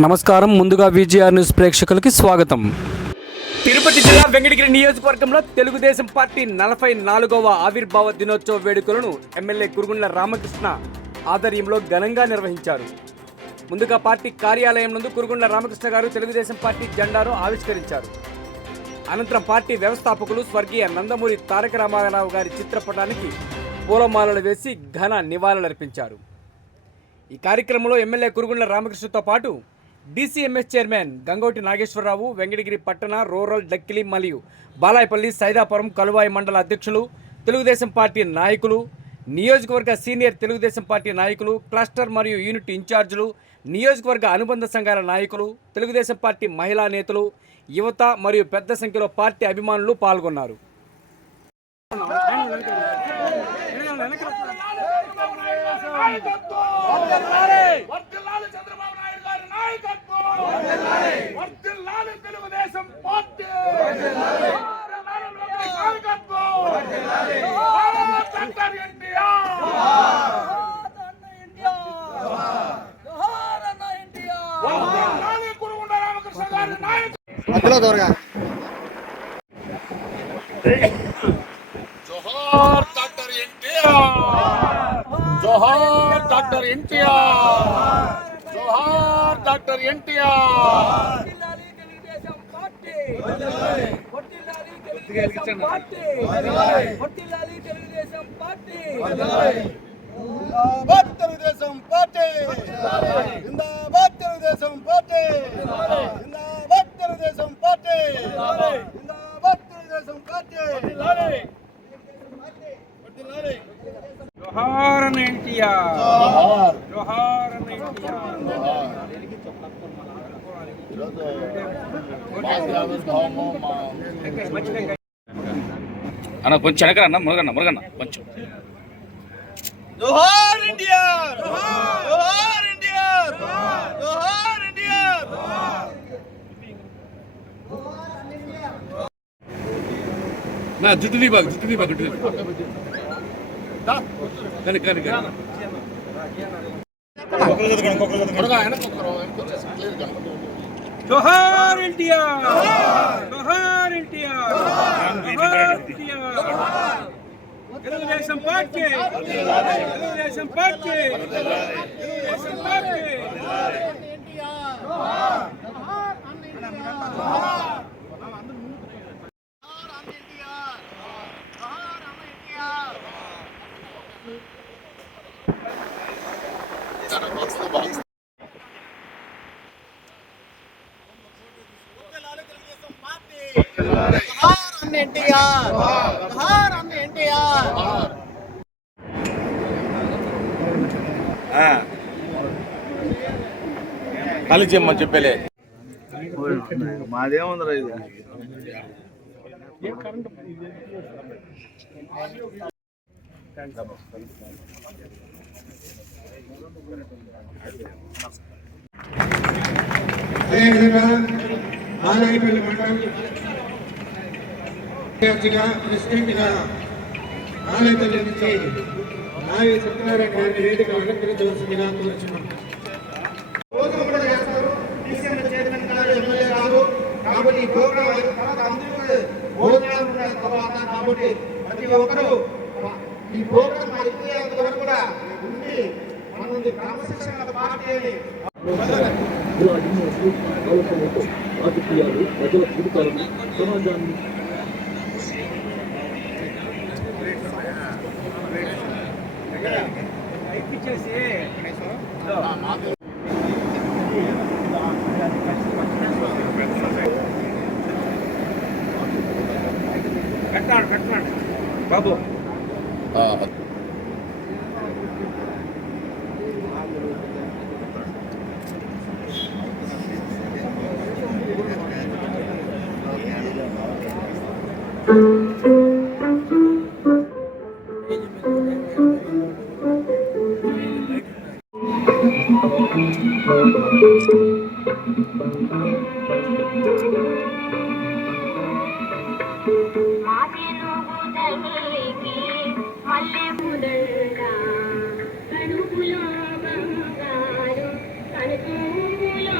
నమస్కారం. ముందుగా VGR news ప్రేక్షకులకి స్వాగతం. తిరుపతి జిల్లా వెంకటగిరి నియోజకవర్గంలో తెలుగుదేశం పార్టీ 44వ ఆవిర్భావ దినోత్సవ వేడుకలను ఎమ్మెల్యే కురుగుండ్ల రామకృష్ణ ఆధ్వర్యంలో ఘనంగా నిర్వహించారు. ముందుగా పార్టీ కార్యాలయం నందు కురుగుండ్ల రామకృష్ణ గారు తెలుగుదేశం పార్టీ జెండాను ఆవిష్కరించారు. అనంతరం పార్టీ వ్యవస్థాపకులు స్వర్గీయ నందమూరి తారక రామారావు గారి చిత్రపటానికి పూలమాలలు వేసి ఘన నివాళులర్పించారు. ఈ కార్యక్రమంలో ఎమ్మెల్యే కురుగుండ్ల రామకృష్ణతో పాటు డీసీఎంఎస్ చైర్మన్ గంగోటి నాగేశ్వరరావు, వెంకటగిరి పట్టణ రూరల్ డక్కిలి మరియు బాలాయపల్లి సైదాపురం కలువాయి మండల అధ్యక్షులు, తెలుగుదేశం పార్టీ నాయకులు, నియోజకవర్గ సీనియర్ తెలుగుదేశం పార్టీ నాయకులు, క్లస్టర్ మరియు యూనిట్ ఇన్ఛార్జీలు, నియోజకవర్గ అనుబంధ సంఘాల నాయకులు, తెలుగుదేశం పార్టీ మహిళా నేతలు, యువత మరియు పెద్ద సంఖ్యలో పార్టీ అభిమానులు పాల్గొన్నారు. జోహార్ డాక్టర్ ఎన్టీఆర్, జోహార్ డాక్టర్ ఎన్టీఆర్, జోహార్ doctor NTR. Telugu Desam party Telugu Desam party జిందాబాద్ తెలుగుదేశం పార్టీ, జిందాబాద్ తెలుగుదేశం పార్టీ, జిందాబాద్ తెలుగుదేశం పార్టీ, జిందాబాద్ తెలుగుదేశం పార్టీ. జోహార్ ఎన్టీఆర్, జోహార్ జోహార్ ఎన్టీఆర్. అన్న కొంచెం వెనక అన్న మురగన్న కొంచెం. జోహార్ ఎన్టీఆర్, జోహార్ ఎన్టీఆర్, జోహార్ ఎన్టీఆర్. నా జుట్టు బాగా జోహార్ ఎన్టీఆర్, జోహార్ ఎన్టీఆర్, జోహార్ NTR. Telugu Desam party, Telugu Desam party, Telugu Desam party. ఖాళీ చేయమని చెప్పలే. మాదేముందిరా ఇది. అదేవిధంగా బాలాయపల్లి మండలం ప్రెసిడెంట్గా బాలాయపల్లి నుంచి నావి సత్యనారాయణ గారిని వేదిక అలంకరించవలసిందిగా కోరుచున్నాం. భోజనం కూడా చేస్తారు, డీసీఎం చైర్మన్ గారు, ఎమ్మెల్యే గారు. కాబట్టి ఈ ప్రోగ్రాం అయిన తర్వాత అందరికీ భోజనాలు ఉన్నాయి తర్వాత, కాబట్టి ప్రతి ఒక్కరూ ఈ ప్రోగ్రాం అయిపోయేంత వరకు కూడా ఉండి మన క్రమశిక్షణ పార్టీ రాజకీయాలు ప్రజల జీవితాలను సమాజాన్ని పెట్టండి బాబు. కడుపులో బంగారు కడుపులో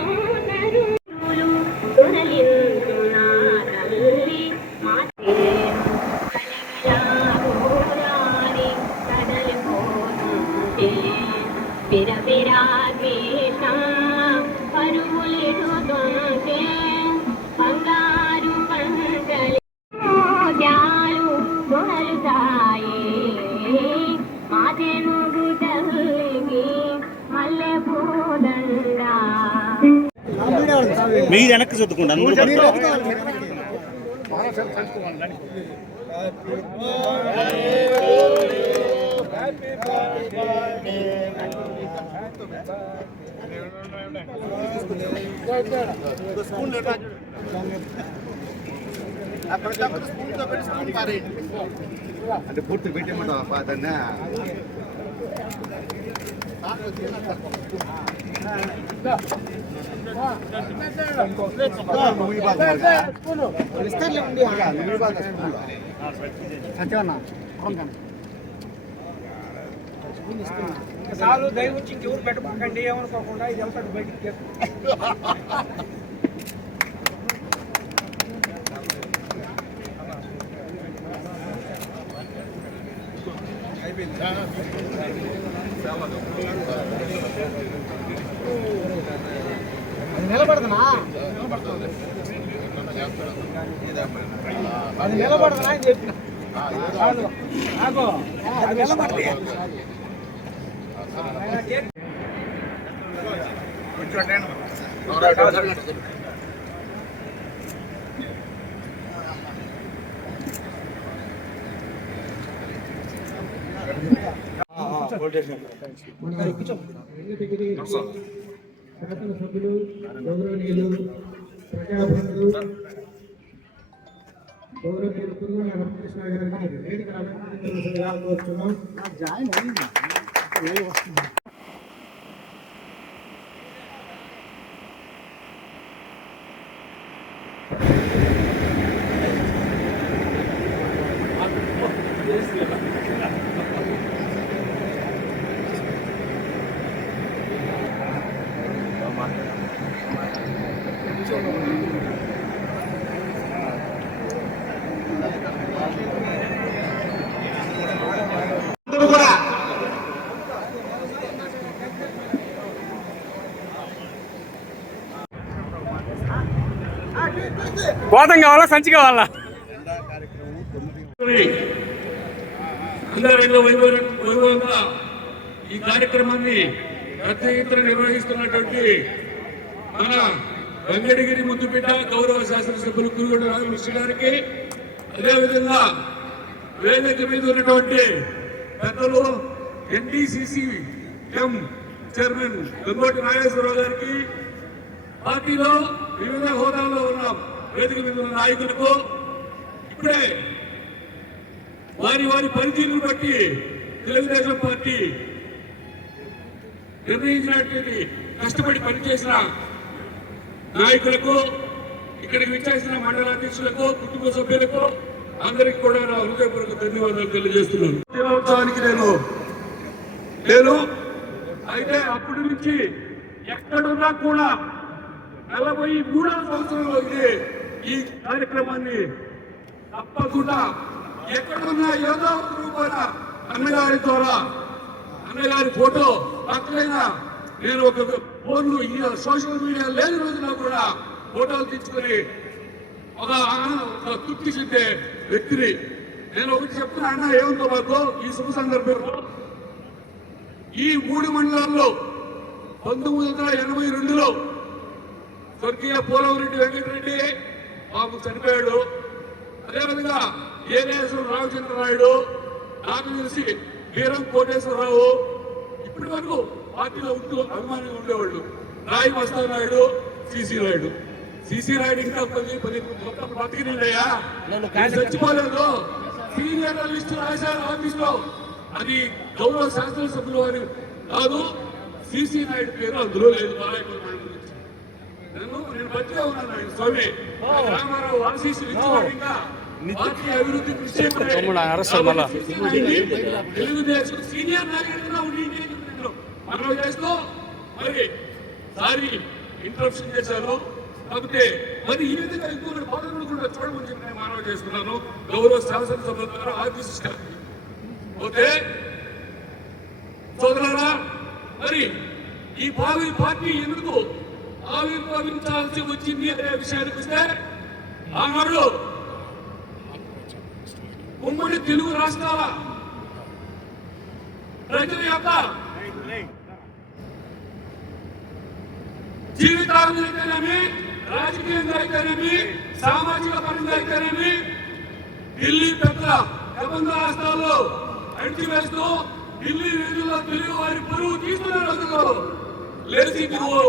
విరవిరాగేశ పరువులిడుతుంటే బంగారు పంటలి ధ్యాలు దొరలుతాయి మాతెనుగు తల్లికి మల్లె పూదండ మీరు వెనక్కి చదువుకోండి అంటే పూర్తి పెట్టేమంటావా దాన్ని చాలు దయవుచ్చి ఇంకెవరు పెట్టకండి ఏమనుకోకుండా ఇది వెళ్తాడు బయటికి. నిలబడదనా అది నిలబడదనా అని చెప్పిన శాసనసభ్యులు గౌరవనీయులు ప్రజాబంధులు గౌరవనీయులు పురుగుల రామకృష్ణ గారిని వేదిక అలంకరించవలసిందిగా కోరుతున్నాం. గోతం కావాలా సంచి కావాలా? అందరిలో వైభవంగా ఈ కార్యక్రమాన్ని పెద్ద ఎత్తున నిర్వహిస్తున్నటువంటి మన వెంకటగిరి ముద్దుపేట గౌరవ శాసనసభ్యులు కురుగొండ రామకృష్ణ గారికి, అదేవిధంగా వేదిక మీద ఉన్నటువంటి పెద్దలు ఎన్డీసీసీ ఎం చైర్మన్ గంగోటి నాగేశ్వరరావు గారికి, పార్టీలో వివిధ హోదాల్లో ఉన్న వేదిక మీద ఉన్న నాయకులకు, ఇప్పుడే వారి వారి పనితీరును బట్టి తెలుగుదేశం పార్టీ నిర్ణయించినటువంటి కష్టపడి పనిచేసిన నాయకులకు, ఇక్కడికి విచ్చేసిన మండల అధ్యక్షులకు, కుటుంబ సభ్యులకు అందరికీ కూడా నా హృదయపూర్వక ధన్యవాదాలు తెలియజేస్తున్నాను. దినోత్సవానికి నేను అయితే అప్పటి నుంచి ఎక్కడున్నా కూడా 43వ సంవత్సరంలో ఈ కార్యక్రమాన్ని తప్పకుండా ఎక్కడున్నా ఏదో ఒక రూపాన అన్నగారి ద్వారా, అన్నగారి ఫోటో పక్కనైనా నేను ఒక ఫోన్లు సోషల్ మీడియా లేని రోజున కూడా ఫోటోలు తెచ్చుకొని ఒక తృప్తి చెందే వ్యక్తిని. నేను ఒకటి చెప్తున్నా అన్న, ఏముందో మాకు ఈ శుభ సందర్భంలో ఈ 3 మండలాల్లో 1982లో స్వర్గీయ పోలవరెడ్డి వెంకటరెడ్డి బాబు చనిపోయాడు. అదేవిధంగా ఏలేశ్వరం రామచంద్రరాయుడు, నాకు తెలిసి వీరం కోటేశ్వరరావు ఇప్పటి వరకు పార్టీలో ఉంటూ అభిమానంగా ఉండేవాళ్ళు. రాయి మస్తానాయుడు, సిసి నాయుడు. సిసి నాయుడు ఇంకా మొత్తం బతికినయ్యా, చచ్చిపోలేదు. సీనియర్ లిస్టు రాశారు ఆఫీస్లో, అది గౌరవ శాసనసభ్యులు వారి కాదు, సిసి నాయుడు పేరు అందులో లేదు. నేను బతిగా ఉన్నాను. ఆయన స్వామి రామారావు ఆశీస్సులు ఇచ్చేవాడు. ఇంకా పార్టీ అభివృద్ధి తెలుగుదేశం సీనియర్ నాయకుడిగా ఉండి మనం చేస్తూ మరి సారి ఇంట్రప్షన్ చేశాను. కాకపోతే మరి ఈ విధంగా ఇంకొక పదవులు కూడా చూడమని చెప్పి నేను మనవి చేస్తున్నాను. గౌరవ శాసనసభ ద్వారా ఆదేశిస్తారు. పోతే సోదరులారా, మరి ఈ భావి పార్టీ ఎందుకు ఆవిర్భవించాల్సి వచ్చింది అనే విషయానికి వస్తే, ఆనాడు ఉమ్మడి తెలుగు రాష్ట్రాల ప్రజల యొక్క జీవితాలను అయితేనేమి, రాజకీయంగా అయితేనేమి, సామాజిక పరంగా అయితేనేమి, ఢిల్లీ పెద్దల కబంధ రాష్ట్రాల్లో అణిచివేస్తూ ఢిల్లీ వీధుల్లో తెలుగు వారి పరువు తీసుకునే రోజుల్లో లేచి గురువు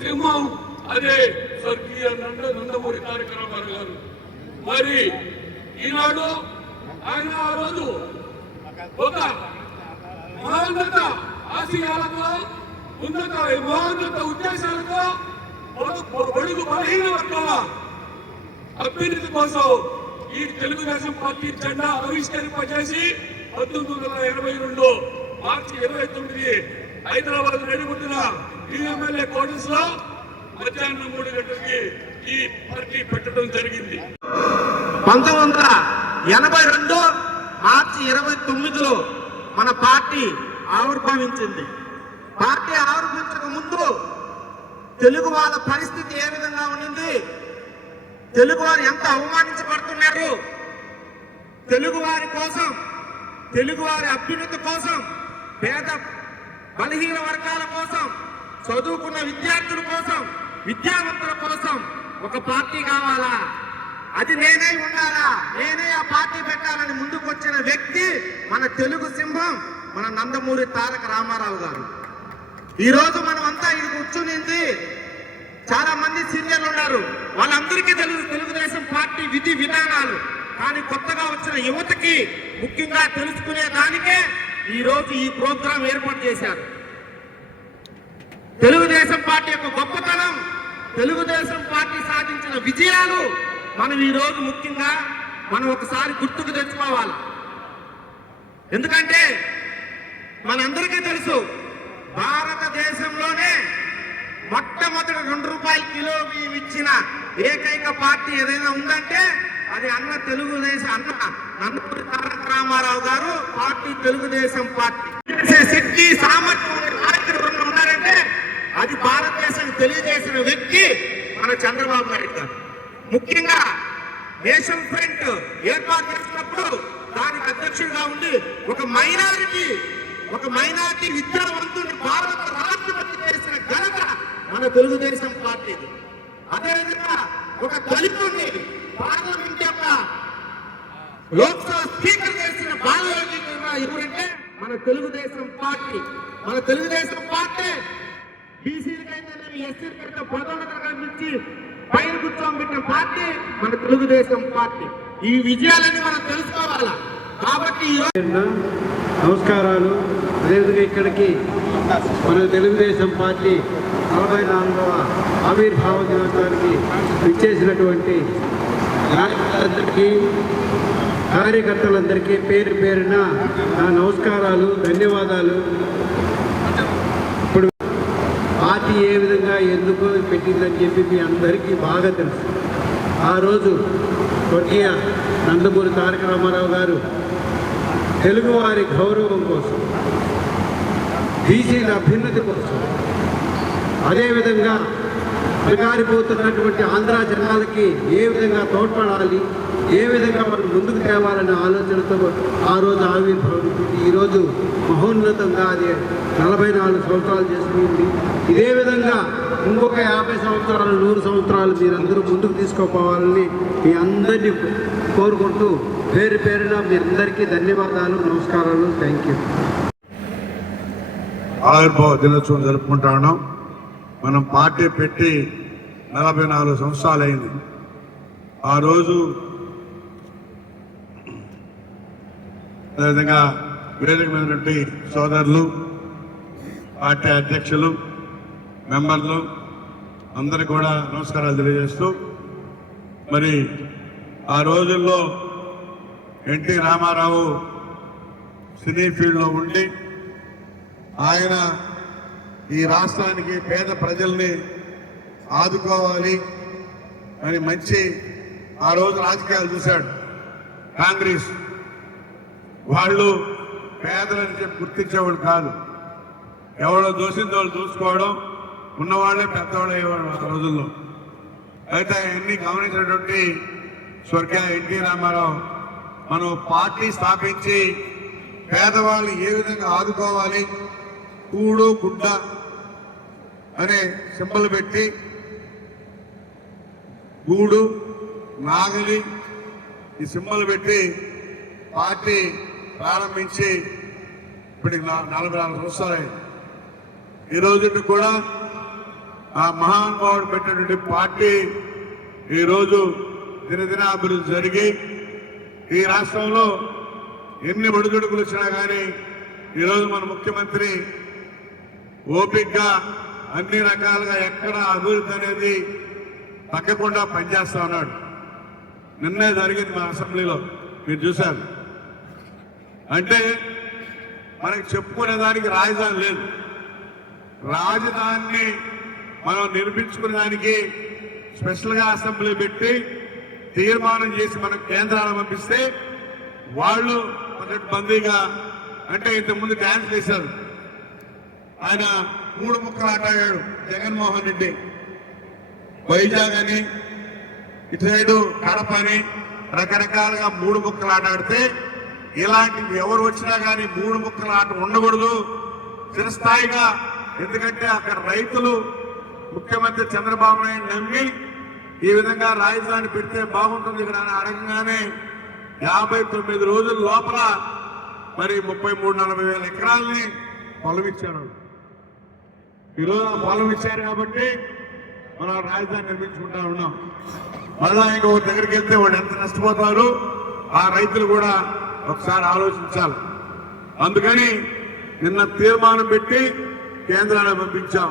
సింహం అదే స్వర్గీయ నందమూరి తారక రామారావు గారు. మరి ఈనాడు ఆయన ఆ రోజు ఒక మహోన్నత ఆశయాలతో, మహోన్నత ఉద్దేశాలతో బడుగు బలహీన వర్గాల అభ్యున్నతి కోసం ఈ తెలుగుదేశం పార్టీ జెండా ఆవిష్కరింపజేసి 1982 మార్చి 29 హైదరాబాద్ నడిబొడ్డున ఈ ఎమ్మెల్యే క్వార్టర్స్ లో మధ్యాహ్నం 3 గంటలకి ఈ పార్టీ పెట్టడం జరిగింది. 1982 మార్చి 29లో మన పార్టీ ఆవిర్భవించింది. పార్టీ ఆవిర్భవించక ముందు తెలుగు వాళ్ళ పరిస్థితి ఏ విధంగా ఉండింది, తెలుగు వారు ఎంత అవమానించబడుతున్నారు, తెలుగు వారి కోసం, తెలుగు వారి అభ్యున్నతి కోసం, పేద బలహీన వర్గాల కోసం, చదువుకున్న విద్యార్థుల కోసం, విద్యావంతుల కోసం ఒక పార్టీ కావాలా, అది నేనే ఉండాలా, నేనే ఆ పార్టీ పెట్టాలని ముందుకు వచ్చిన వ్యక్తి మన తెలుగు సింహం, మన నందమూరి తారక రామారావు గారు. ఈ రోజు మనం అంతా ఇది కూర్చునింది, చాలా మంది సీనియర్లు ఉన్నారు, వాళ్ళందరికీ తెలుగుదేశం పార్టీ విధి విధానాలు. కానీ కొత్తగా వచ్చిన యువతకి ముఖ్యంగా తెలుసుకునే దానికే ఈ రోజు ఈ ప్రోగ్రాం ఏర్పాటు చేశారు. తెలుగుదేశం పార్టీ యొక్క గొప్పతనం, తెలుగుదేశం పార్టీ సాధించిన విజయాలు మనం ఈ రోజు ముఖ్యంగా మనం ఒకసారి గుర్తుకు తెచ్చుకోవాలి. ఎందుకంటే మనందరికీ తెలుసు, భారతదేశంలోనే మొట్టమొదటి 2 రూపాయల కిలో బియ్యం ఇచ్చిన ఏకైక పార్టీ ఏదైనా ఉందంటే అది నందమూరి తారక రామారావు గారు పార్టీ, తెలుగుదేశం పార్టీ. శక్తి సామర్థ్యం నాయకులు ఉన్నారంటే అది భారతదేశానికి తెలియజేసిన వ్యక్తి మన చంద్రబాబు నాయుడు గారు. ముఖ్యంగా నేషనల్ ఫ్రంట్ ఏర్పాటు చేసినప్పుడు దానికి అధ్యక్షుడిగా ఉండి ఒక మైనారిటీ విద్యావంతుని భారత రాష్ట్రపతి చేసిన ఘనత మన తెలుగుదేశం పార్టీది. అదేవిధంగా ఒక దళితుడిని పార్లమెంట్ యొక్క లోక్సభ స్పీకర్ చేసిన బాలయోగి ఎవరంటే మన తెలుగుదేశం పార్టీ. మన తెలుగుదేశం పార్టీ బీసీలకైతేనేమి, ఎస్సీలకైతే పదోన్నత నుంచి పైన కూర్చోబెట్టిన పార్టీ మన తెలుగుదేశం పార్టీ. ఈ విజయాలని మనం తెలుసుకోవాలా. కాబట్టి నమస్కారాలు. అదేవిధంగా ఇక్కడికి మన తెలుగుదేశం పార్టీ 44వ ఆవిర్భావ దినోత్సవానికి ఇచ్చేసినటువంటి నాయకులందరికీ, కార్యకర్తలందరికీ పేరు పేరున నా నమస్కారాలు, ధన్యవాదాలు. ఇప్పుడు పార్టీ ఏ విధంగా ఎందుకు పెట్టిందని చెప్పి మీ అందరికీ బాగా తెలుసు. ఆ రోజు స్వర్గీయ నందమూరి తారక రామారావు గారు తెలుగువారి గౌరవం కోసం, బీసీల అభ్యున్నతి కోసం, అదేవిధంగా అణగారిపోతున్నటువంటి ఆంధ్ర జనాలకి ఏ విధంగా తోడ్పడాలి, ఏ విధంగా మనం ముందుకు తేవాలనే ఆలోచనతో ఆ రోజు ఆవిర్భవించింది. ఈరోజు మహోన్నతంగా అది 44 సంవత్సరాలు చేసుకుంది. ఇదే విధంగా ఇంకొక 50 సంవత్సరాలు, 100 సంవత్సరాలు మీరందరూ ముందుకు తీసుకుపోవాలని మీ అందరినీ కోరుకుంటూ పేరు పేరున మీ అందరికీ ధన్యవాదాలు, నమస్కారాలు. Thank you. ఆవిర్భావ దినోత్సవం జరుపుకుంటా ఉన్నాం. మనం పార్టీ పెట్టి 44 సంవత్సరాలు అయింది. ఆ రోజు అదేవిధంగా వేదిక మీద నుండి సోదరులు, పార్టీ అధ్యక్షులు, మెంబర్లు అందరికీ కూడా నమస్కారాలు తెలియజేస్తూ, మరి ఆ రోజుల్లో ఎన్టీ రామారావు సినీ ఫీల్డ్లో ఉండి ఆయన ఈ రాష్ట్రానికి, పేద ప్రజల్ని ఆదుకోవాలి అని మంచి ఆ రోజు రాజకీయాలు చూశాడు. కాంగ్రెస్ వాళ్ళు పేదలని చెప్పి గుర్తించేవాడు కాదు. ఎవడో దోషిందో వాళ్ళు చూసుకోవడం, ఉన్నవాళ్ళే పెద్దవాళ్ళు అయ్యేవాడు ఆ రోజుల్లో. అయితే అన్ని గమనించినటువంటి స్వర్గీయ ఎన్టీ రామారావు మనం పార్టీ స్థాపించి పేదవాళ్ళు ఏ విధంగా ఆదుకోవాలి, కూడు గుడ్డ అనే సింబల్ పెట్టి గూడు నాగలి ఈ సింబల్ పెట్టి పార్టీ ప్రారంభించి ఇప్పటికి 44 సంవత్సరాలు. ఈ రోజు కూడా ఆ మహానుభావుడు పెట్టినటువంటి పార్టీ ఈరోజు దినదిన అభివృద్ధి జరిగి ఈ రాష్ట్రంలో ఎన్ని ఒడిదుడుకులు వచ్చినా కానీ ఈరోజు మన ముఖ్యమంత్రి ఓపికగా అన్ని రకాలుగా ఎక్కడ అభివృద్ధి అనేది తగ్గకుండా పనిచేస్తా ఉన్నాడు. నిన్నే జరిగింది మన అసెంబ్లీలో, మీరు చూశారు. అంటే మనకి చెప్పుకునే దానికి రాజధాని లేదు. రాజధానిని మనం నిర్మించుకునే దానికి స్పెషల్గా అసెంబ్లీ పెట్టి తీర్మానం చేసి మనం కేంద్రాలను పంపిస్తే వాళ్ళు బందీగా అంటే ఇంతకుముందు డ్యాన్స్ చేశారు. ఆయన 3 ముక్కలు ఆటాడాడు జగన్మోహన్ రెడ్డి. వైజాగ్ అని ఇటు సైడు కడప అని రకరకాలుగా 3 ముక్కలు ఆటాడితే ఇలాంటివి ఎవరు వచ్చినా కానీ 3 ముక్కల ఆట ఉండకూడదు చిరస్థాయిగా. ఎందుకంటే అక్కడ రైతులు ముఖ్యమంత్రి చంద్రబాబు నాయుడు నమ్మి ఈ విధంగా రాజధాని పెడితే బాగుంటుంది ఇక్కడ అని అడగగానే 59 రోజుల లోపల మరి 33-40 వేల ఎకరాలని పొలం ఇచ్చారు. ఈరోజు ఆ పొలం ఇచ్చారు కాబట్టి మనం రాజధాని నిర్మించుకుంటా ఉన్నాం. మళ్ళా ఇంకొక దగ్గరికి వెళ్తే వాడు ఎంత నష్టపోతారు ఆ రైతులు కూడా ఒకసారి ఆలోచించాలి. అందుకని నిన్న తీర్మానం పెట్టి కేంద్రాన్ని పంపించాం.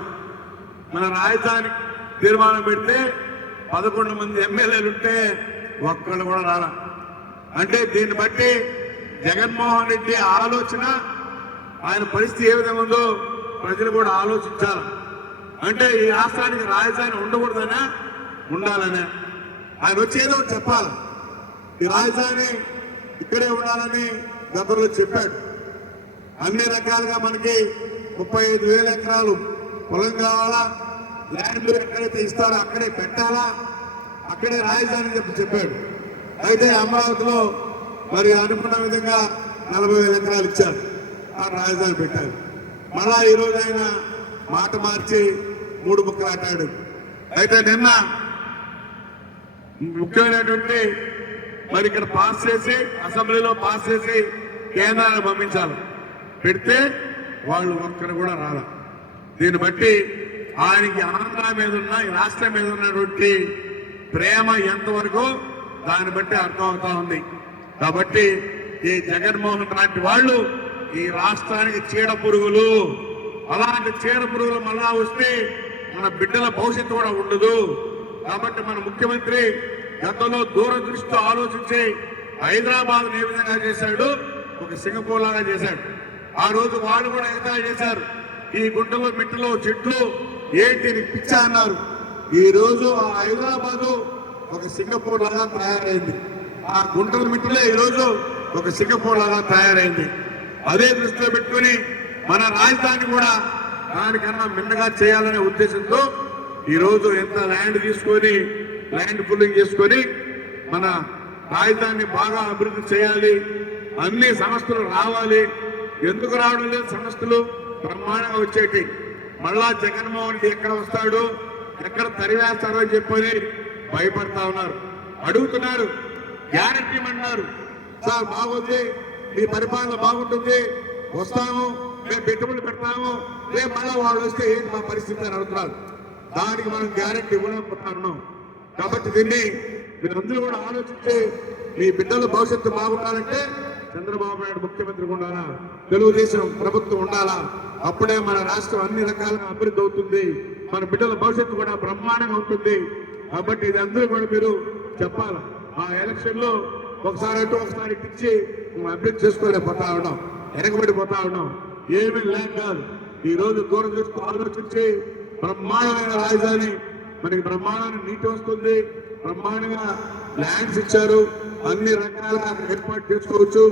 మన రాజధాని తీర్మానం పెడితే 11 మంది ఎమ్మెల్యేలు ఉంటే ఒక్కళ్ళు కూడా రాలా. అంటే దీన్ని బట్టి జగన్మోహన్ రెడ్డి ఆలోచన, ఆయన పరిస్థితి ఏ విధంగా ఉందో ప్రజలు కూడా ఆలోచించాలి. అంటే ఈ రాష్ట్రానికి రాజధాని ఉండకూడదనా ఉండాలనే ఆయన వచ్చేదో చెప్పాలి. ఈ రాజధాని ఇక్కడే ఉండాలని గతంలో చెప్పాడు. అన్ని రకాలుగా మనకి 35,000 ఎకరాలు పొలం కావాలా, ల్యాండ్లు ఎక్కడైతే ఇస్తారో అక్కడే పెట్టాలా, అక్కడే రాజధాని చెప్పాడు. అయితే అమరావతిలో మరి అనుకున్న విధంగా 40,000 ఎకరాలు ఇచ్చారు, ఆ రాజధాని పెట్టారు. మళ్ళా ఈరోజు ఆయన మాట మార్చి 3 ముక్కలు ఆటాడు. అయితే నిన్న ముఖ్యమైనటువంటి మరి ఇక్కడ పాస్ చేసి అసెంబ్లీలో పాస్ చేసి కేంద్రాన్ని పంపించాలి. పెడితే వాళ్ళు ఒక్కరు కూడా రాల. దీన్ని బట్టి ఆయనకి ఆంధ్ర మీద ఉన్న ఈ రాష్ట్రం మీద ఉన్నటువంటి ప్రేమ ఎంతవరకు దాన్ని బట్టి అర్థం అవుతా ఉంది. కాబట్టి ఈ జగన్మోహన్ లాంటి వాళ్ళు ఈ రాష్ట్రానికి చీడ పురుగులు. అలాంటి చీడ పురుగులు మళ్ళా వస్తే మన బిడ్డల భవిష్యత్తు కూడా ఉండదు. కాబట్టి మన ముఖ్యమంత్రి గతంలో దూరదృష్టితో ఆలోచించి హైదరాబాద్ ఏ విధంగా చేశాడు, ఒక సింగపూర్ లాగా చేశాడు. ఆ రోజు వాళ్ళు కూడా ఎగతా చేశారు. ఈ గుంటలో మిట్టలో చెట్లు ఏంటి పిచ్చా అన్నారు. ఈ రోజు ఆ హైదరాబాదు ఒక సింగపూర్ లాగా తయారైంది. ఆ గుంటల మిట్టలే ఈ రోజు ఒక సింగపూర్ లాగా తయారైంది. అదే దృష్టిలో పెట్టుకుని మన రాజధాని కూడా దానికన్నా మిన్నగా చేయాలనే ఉద్దేశంతో ఈ రోజు ఎంత ల్యాండ్ తీసుకొని ల్యాండ్ పుల్లింగ్ చేసుకొని మన రాజధానిని బాగా అభివృద్ధి చేయాలి. అన్ని సంస్థలు రావాలి. ఎందుకు రావడం లేదు? సంస్థలు బ్రహ్మాండంగా వచ్చేటి. మళ్ళా జగన్మోహన్ రెడ్డి ఎక్కడ వస్తాడు, ఎక్కడ తరివేస్తాడో అని చెప్పని భయపడతా ఉన్నారు. అడుగుతున్నారు, గ్యారంటీ అన్నారు. సార్ బాగుంది, మీ పరిపాలన బాగుంటుంది, వస్తాము, మేము పెట్టుబడులు పెడతాము, రేపు మళ్ళా వాళ్ళు వస్తే ఏంటి మా పరిస్థితి అని అడుగుతున్నారు. దానికి మనం గ్యారంటీ ఇవ్వలేకపోతున్నాం. కాబట్టి దీన్ని మీరందరూ కూడా ఆలోచించి మీ బిడ్డల భవిష్యత్తు బాగుండాలంటే చంద్రబాబు నాయుడు ముఖ్యమంత్రి ఉండాలా, తెలుగుదేశం ప్రభుత్వం ఉండాలా. అప్పుడే మన రాష్ట్రం అన్ని రకాలుగా అభివృద్ధి అవుతుంది, మన బిడ్డల భవిష్యత్తు కూడా బ్రహ్మాండంగా ఉంటుంది. కాబట్టి ఇది అందరూ కూడా మీరు చెప్పాలి. ఆ ఎలక్షన్ లో ఒకసారి అటు ఒకసారి ఇచ్చి అభివృద్ధి చేసుకోలేకపోతా ఉన్నాం, వెనకబడిపోతా ఉన్నాం. ఏమీ లేక కాదు. ఈ రోజు దూరదృష్టి ఆలోచించి బ్రహ్మాండమైన రాజధాని, మనకి బ్రహ్మాండమైన నీటి వస్తుంది, బ్రహ్మాండంగా ల్యాండ్స్ ఇచ్చారు, అన్ని రకాలుగా ఏర్పాటు చేసుకోవచ్చు.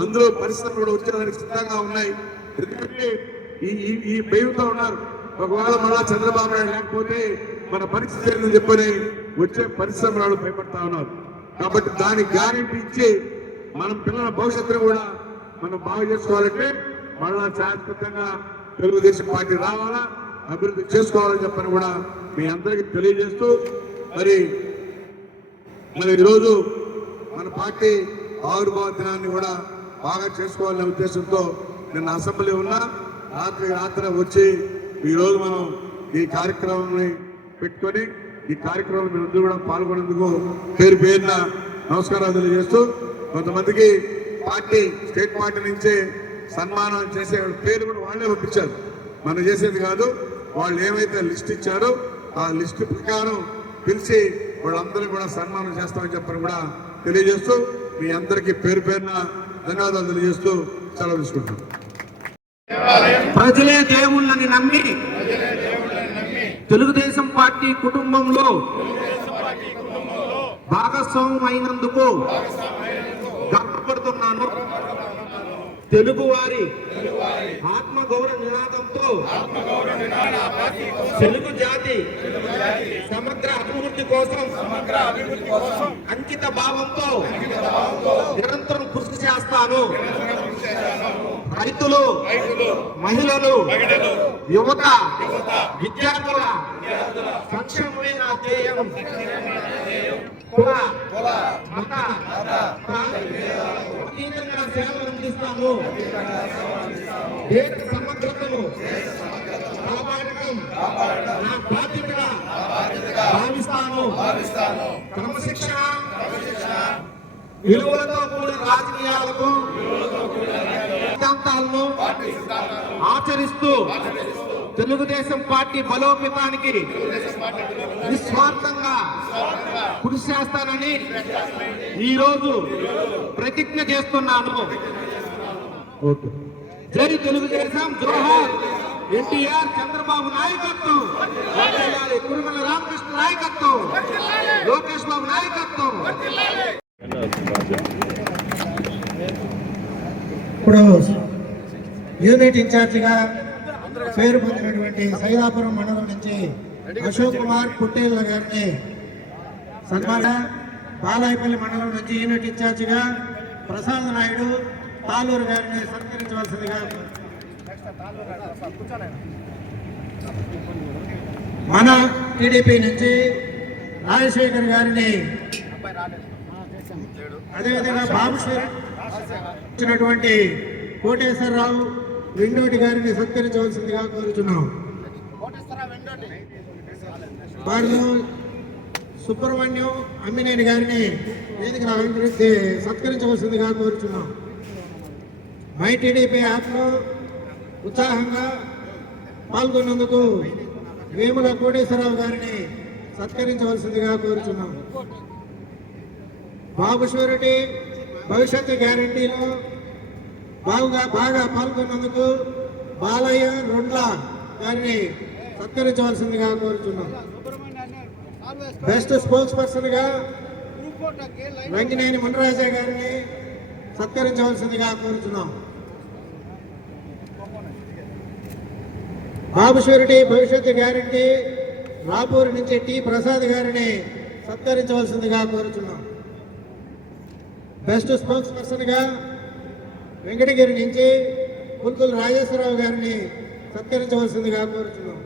అందులో పరిశ్రమలు కూడా వచ్చేదానికి సిద్ధంగా ఉన్నాయి. ఎందుకంటే ఈ భయంతో ఉన్నారు. ఒకవేళ మళ్ళా చంద్రబాబు నాయుడు లేకపోతే మన పరిస్థితి ఏంటని చెప్పని వచ్చే పరిశ్రమలు భయపడతా ఉన్నారు. కాబట్టి దానికి గ్యారెంటీ ఇచ్చి మనం పిల్లల భవిష్యత్తును కూడా మనం బాగు చేసుకోవాలంటే మళ్ళా శాశ్వతంగా తెలుగుదేశం పార్టీ రావాలా, అభివృద్ధి చేసుకోవాలని చెప్పని కూడా మీ అందరికీ తెలియజేస్తూ మరి ఈరోజు మన పార్టీ ఆవిర్భావ దినాన్ని కూడా బాగా చేసుకోవాలనే ఉద్దేశంతో నిన్న అసెంబ్లీ ఉన్నా రాత్రి వచ్చి ఈరోజు మనం ఈ కార్యక్రమాన్ని పెట్టుకొని ఈ కార్యక్రమంలో మీరందరూ కూడా పాల్గొనేందుకు పేరున నమస్కారాలు తెలియజేస్తూ కొంతమందికి పార్టీ స్టేట్ పార్టీ నుంచే సన్మానం చేసే పేరు కూడా వాళ్ళే పంపించారు, మనం చేసేది కాదు. వాళ్ళు ఏమైతే లిస్ట్ ఇచ్చారో ఆ లిస్టు ప్రకారం పిలిచి వాళ్ళందరూ కూడా సన్మానం చేస్తామని చెప్పని కూడా తెలియజేస్తూ మీ అందరికీ పేరున ధన్యవాదాలు తెలియజేస్తూ సెలవు తీసుకుంటాం. ప్రజలే దేవుళ్ళని నమ్మి తెలుగుదేశం పార్టీ కుటుంబంలో భాగస్వామ్యం అయినందుకు గర్వపడుతున్నాను. తెలుగువారి ఆత్మగౌరవ నినాదంతో తెలుగు జాతి సమగ్ర అభివృద్ధి కోసం అంకిత భావంతో నిరంతరం కృషి చేస్తాను. రైతులు, మహిళలు, యువత, విద్యార్థుల సంక్షేమమే నా ధ్యేయం. కుల, మత, అతీతంగా సేవలు అందిస్తాము. దేశ సమగ్రతను కాపాడటం నా బాధ్యతగా భావిస్తాను. క్రమశిక్షణ, విలువలతో కూడిన రాజకీయాలకు సిద్ధాంతాలను ఆచరిస్తూ తెలుగుదేశం పార్టీ బలోపేతానికి నిస్వార్థంగా కృషి చేస్తానని ఈరోజు ప్రతిజ్ఞ చేస్తున్నాను. జై తెలుగుదేశం, జోహార్ ఎన్టీఆర్, చంద్రబాబు నాయకత్వం, కురుమల రామకృష్ణ నాయకత్వం, లోకేష్ బాబు నాయకత్వం. ఇప్పుడు యూనిట్ ఇన్ఛార్జిగా పేరు పొందినటువంటి సైదాపురం మండలం నుంచి అశోక్ కుమార్ పుట్టేళ్ల గారిని సన్మాన, బాలాయపల్లి మండలం నుంచి యూనిట్ ఇన్ఛార్జిగా ప్రసాద్ నాయుడు తాలూరు గారిని సత్కరించవలసిందిగా, మన టీడీపీ నుంచి రాజశేఖర్ గారిని, అదేవిధంగా బాబుశ్వర్ వచ్చినటువంటి కోటేశ్వరరావు వెండోటి గారిని సత్కరించవలసిందిగా కోరుచున్నాం. వారిలో సుబ్రహ్మణ్యం అమ్మినేని గారిని వేదికను అలంకరించి సత్కరించవలసిందిగా కోరుచున్నాం. మై టీడీపీ యాప్లో ఉత్సాహంగా పాల్గొన్నందుకు వేముల కోటేశ్వరరావు గారిని సత్కరించవలసిందిగా కోరుచున్నాం. బాబు షూరిటీ భవిష్యత్తు గ్యారంటీలో బాగా పాల్గొన్నందుకు బాలయ్య రొండ్ల గారిని సత్కరించవలసిందిగా కోరుచున్నాం. బెస్ట్ స్పోక్స్ పర్సన్ గా వెంకనేని మునరాజా గారిని సత్కరించవలసిందిగా కోరుచున్నాం. బాబు షూరిటీ భవిష్యత్తు గ్యారంటీ రాపూర్ నుంచి టి ప్రసాద్ గారిని సత్కరించవలసిందిగా కోరుచున్నాం. బెస్ట్ స్పోక్స్ పర్సన్ గా వెంకటగిరి నుంచి పుల్కుల రాజేశ్వరరావు గారిని సత్కరించవలసిందిగా కోరుచున్నాం.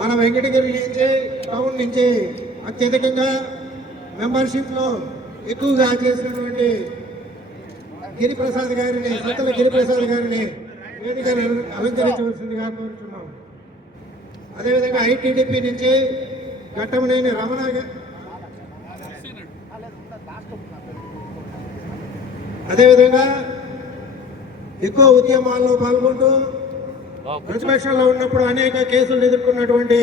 మన వెంకటగిరి నుంచి టౌన్ నుంచి అత్యధికంగా మెంబర్షిప్ లో ఎక్కువగా చేసినటువంటి గిరిప్రసాద్ గారిని, సత్తల గిరిప్రసాద్ గారిని వేదికను అలంకరించవలసిందిగా కోరుచున్నాం. అదేవిధంగా ఐటీడీపీ నుంచి ఘట్టమనేని రమణ, అదేవిధంగా ఎక్కువ ఉద్యమాల్లో పాల్గొంటూ ప్రతిపక్షంలో ఉన్నప్పుడు అనేక కేసులు ఎదుర్కొన్నటువంటి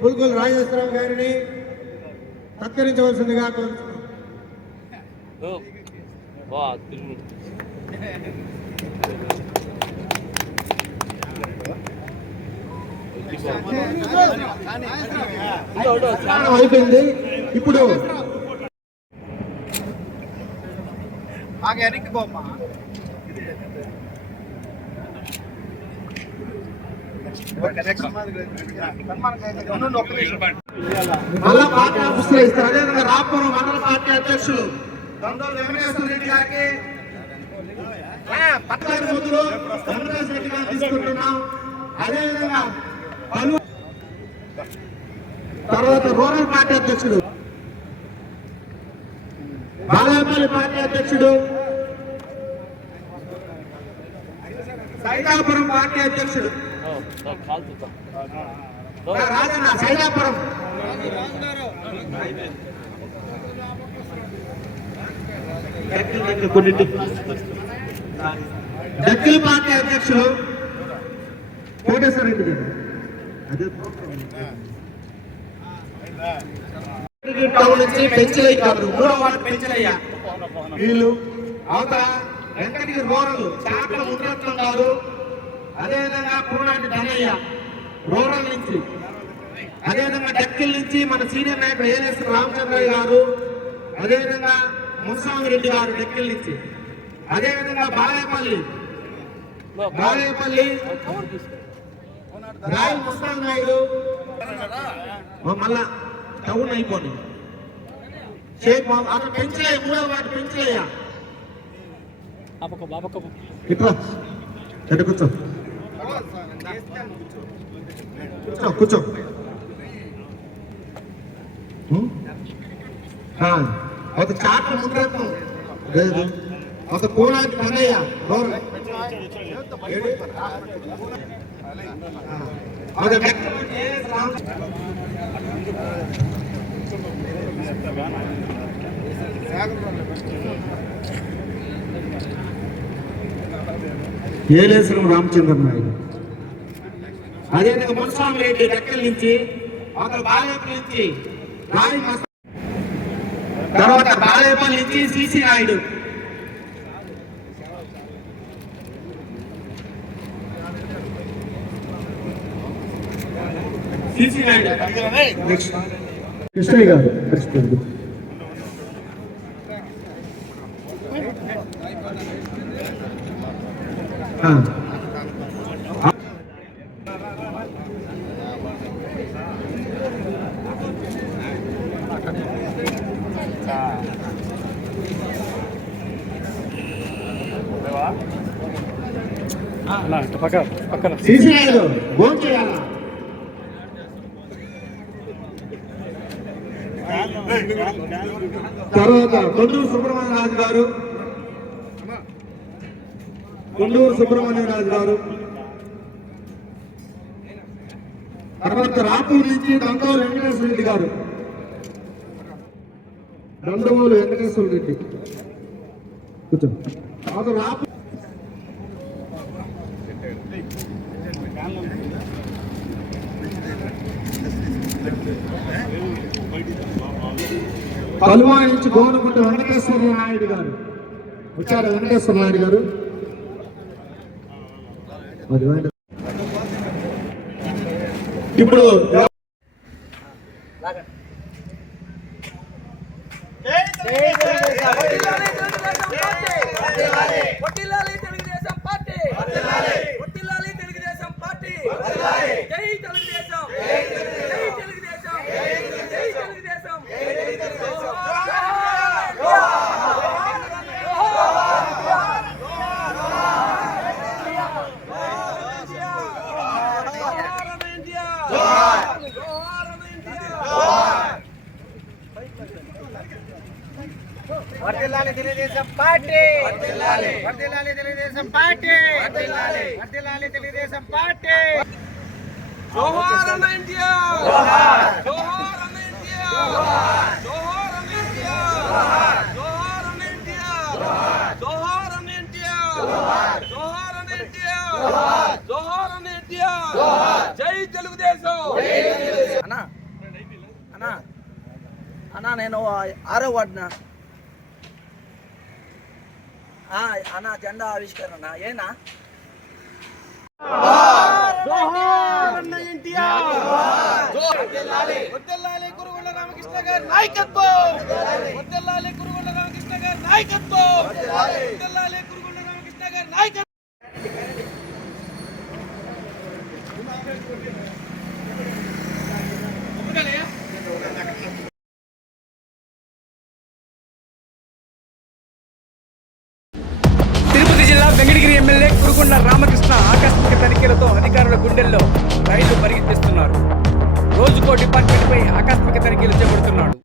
పుల్కుల రాజేశ్వరరావు గారిని సత్కరించవలసిందిగా కోరుతున్నాం. అయిపోయింది. ఇప్పుడు మళ్ళా పార్టీ ఆఫీసులో ఇస్తారు. అదేవిధంగా రాపురం మండల పార్టీ అధ్యక్షులు దండోలు వెంకటేశ్వర రెడ్డి గారికి పట్టాల ముందులో వెంకటేశ్వర రెడ్డి గారిని తీసుకుంటున్నాం. అదేవిధంగా తర్వాత రూరల్ పార్టీ అధ్యక్షుడు బాలాపల్లి పార్టీ అధ్యక్షుడు సైదాపురం పార్టీ అధ్యక్షుడు రాజన్న సైదాపురం దక్కల్ పార్టీ అధ్యక్షులు కోటేశ్వర రెడ్డి గారు టౌన్ నుంచి పెంచలయ్య కాదు, 3వ వార్డు పెంచలయ్య వీళ్ళు అవతల వెంకటగిరి రూరల్ చాకల ముద్రత్నం గారు, అదేవిధంగా పూనాటి ధనయ్య రూరల్ నుంచి, అదేవిధంగా డక్కిల్ నుంచి మన సీనియర్ నాయకుడు ఏఎస్ రామచంద్రయ్య గారు, అదేవిధంగా మున్స్వామి రెడ్డి గారు డక్కిల్ నుంచి, అదేవిధంగా బాలేపల్లి రాయల్ ముస్తాన్ నాయుడు మళ్ళా టౌన్ అయిపోయింది. షేక్ అక్కడ పెంచలయ్య 3వ వార్డు పెంచలయ్య ఇట్లా కూర్చో కూర్చో కూర్చో ఒక చాట్ల ముద్రత్నం లేదు, ఒక కోనాటి కన్నయ్య ఏలేశ్వరం రామచంద్ర నాయుడు, అదేవిధంగా మున్స్వామి రెడ్డి డక్కల్ నుంచి, అక్కడ బాలేపల్లి నుంచి రాయి తర్వాత బాలేపల్లి నుంచి సిసి నాయుడు, సిసి నాయుడు కృష్ణయ్య గారు సిసి నాయుడు భోజనం చేయాలా. తర్వాత కొండూరు సుబ్రహ్మణ్యరాజు గారు, తర్వాత రాపూర్ నుంచి దండోలు వెంకటేశ్వర రెడ్డి గారు, దండమూలు వెంకటేశ్వర రెడ్డి కూర్చో. తర్వాత రాపూర్ కలువా నుంచి గోనుకుంట వెంకటేశ్వర నాయుడు గారు వచ్చారు. వెంకటేశ్వర నాయుడు గారు ఇప్పుడు వర్ధిల్లాలి తెలుగుదేశం పార్టీ, వర్ధిల్లాలి తెలుగుదేశం పార్టీ, వర్ధిల్లాలి తెలుగుదేశం పార్టీ. జోహార్ అన్న ఇండియా, జోహార్ అన్న ఇండియా, జోహార్ అన్న ఇండియా, జోహార్ అన్న ఇండియా, జోహార్ అన్న ఇండియా, జోహార్ అన్న ఇండియా, జోహార్ అన్న ఇండియా, జై తెలుగుదేశం. అన్నా అన్నా అన్నా నేను 6వ వార్డునా అన్నా జెండా ఆవిష్కరణ ఏనా వర్ధిల్లాలి కురుగుండ్ల రామకృష్ణ గారి నాయకత్వం, వర్ధిల్లాలి కురుగుండ్ల రామకృష్ణ గారి నాయకత్వం, వర్ధిల్లాలి కురుగుండ్ల రామకృష్ణ గారి నాయకత్వం. తిరుపతి జిల్లా వెంకటగిరి ఎమ్మెల్యే కురుగుండ్ల రామకృష్ణ ఆకస్మిక తనిఖీలతో అధికారుల గుండెల్లో రైళ్లు పరిగెత్తిస్తున్నారు. రోజుకో డిపార్ట్మెంట్పై ఆకస్మిక తనిఖీలు చేపడుతున్నాడు.